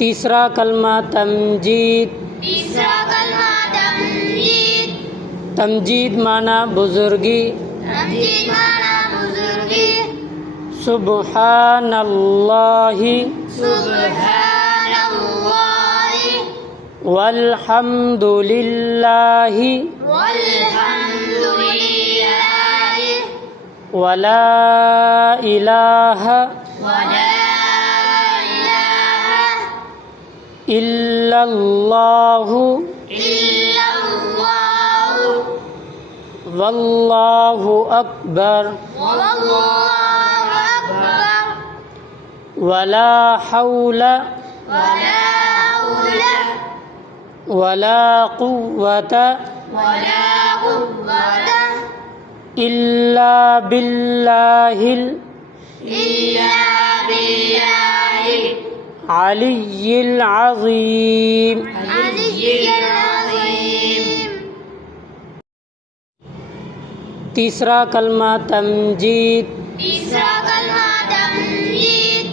तीसरा कलमा तमजीद। तीसरा कलमा तमजीद। तमजीद माना बुजुर्गी। तमजीद माना बुजुर्गी। सुब्हानल्लाहि सुब्हानल्लाहि वल्हम्दुलिल्लाहि वल्हम्दुलिल्लाहि वला इलाहा वला इलाहा इल्लल्लाहु इल्लल्लाहु वल्लाहु अकबर वल्लाहु अकबर वला हौला वला हौला वला कुव्वता वला कुव्वता इल्ला बिल्लाहिल इल्ला बिल्लाहिल अलिय्यिल अज़ीम। अलिय्यिल अज़ीम। तीसरा कलमा तमजीद। तीसरा कलमा तमजीद।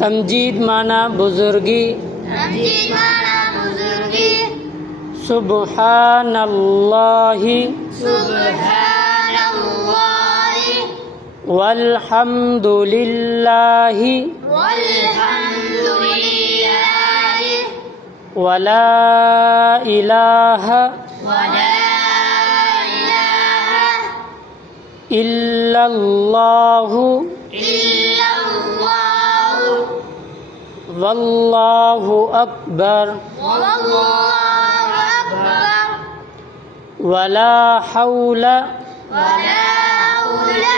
तमजीद माना बुजुर्गी। तमजीद माना बुजुर्गी। सुब्हानल्लाहि सुब्हानल्लाहि वल्हम्दुलिल्लाहि वल्हम्दुलिल्लाहि वला इलाहा वला इलाहा इल्लल्लाहु इल्लल्लाहु वल्लाहु अकबर वल्लाहु अकबर वला हौला वला हौला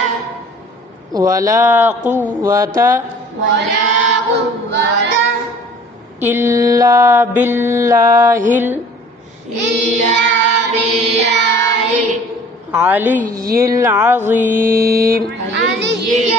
वला कुव्वता वला कुव्वता इल्ला बिल्लाहिल इल्ला बिल्लाहिल अलिय्यिल अज़ीम। अलिय्यिल